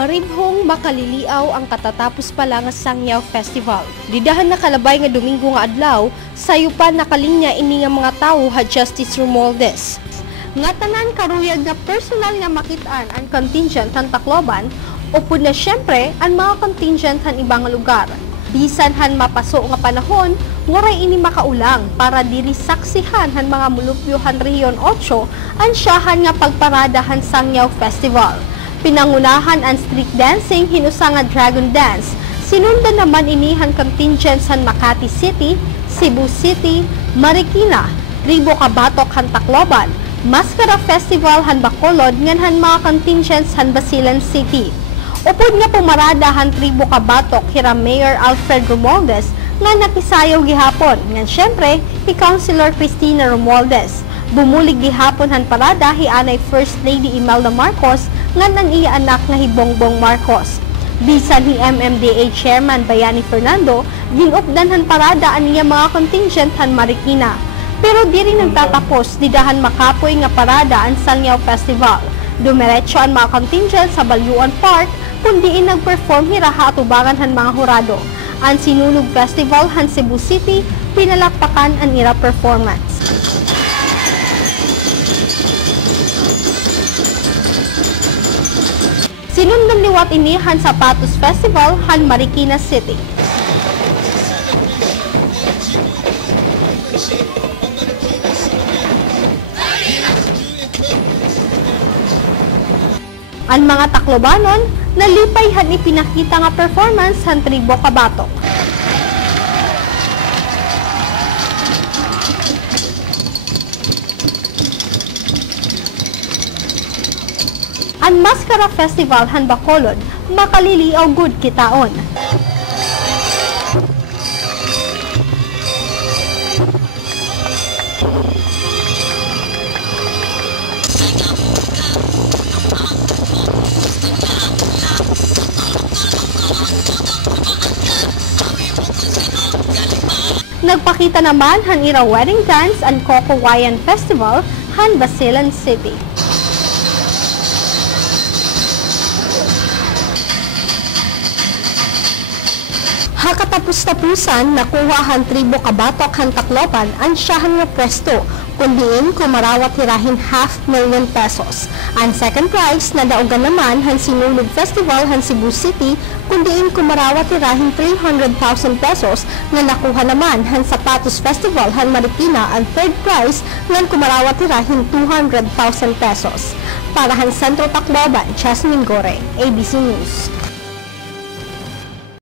Maribhong makaliliaw ang katatapos pa lang nga Sangyaw Festival. Didahan na kalabay nga Domingo nga adlaw, sayo pa nakalinya ini nga mga tawo ha Justice Romualdez. Nga tanan karuyag nga personal nga makitaan ang contingent han Tacloban, upod na syempre ang mga contingent han ibang lugar. Bisan han mapaso nga panahon, waray ini makaulang para diri saksihan han mga mulupyo han Rehiyon 8 ang siyahan nga pagparadahan Sangyaw Festival. Pinangunahan ang street dancing hinusa nga Dragon Dance. Sinundan naman inihan contingents han Makati City, Cebu City, Marikina, Tribo Cabatok han Tacloban, Mascara Festival han Bacolod ngan mga contingents han Basilan City. Upod nga pumarada han Tribo Cabatok hira Mayor Alfred Romualdez nga nakisayaw gihapon ngan syempre ni Councilor Cristina Romualdez. Bumulig gihapon han parada hianay First Lady Imelda Marcos ngan ang iya anak nga Bongbong Marcos. Bisan ni MMDA Chairman Bayani Fernando, ginupdan han parada ang iya mga contingent han Marikina. Pero di rin nagtatapos, didahan makapoy nga parada ang Sangyaw Festival. Dumiretso ang mga contingent sa Balyuan Park, kundi nag-perform hiraha at ubangan han mga hurado. Ang Sinunog Festival han Cebu City, pinalakpakan ang ira performance. Sinundan liwat ini han Sapatos Festival han Marikina City. Ang mga Taclobanon, nalipay han ipinakita nga performance han Tribo Cabatok. Ang Mascara Festival han Bacolod, makaliliaw gud kitaon. Nagpakita naman han ira wedding dance ang Coco Wayan Festival han Basilan City. Hakatapos-tapusan, nakuha han Tribo Cabatok han Tacloban ang siyahan nga pwesto, kundiin kumarawat hirahin 500,000 pesos. Ang second prize na daugan naman han Sinunog Festival han Cebu City, kundiin kumarawat hirahin 300,000 pesos nga nakuha naman han Sapatos Festival han Marikina. Ang third prize nga kumarawat hirahin 200,000 pesos. Para han Sentro Tacloban, Jasmine Gore, ABC News.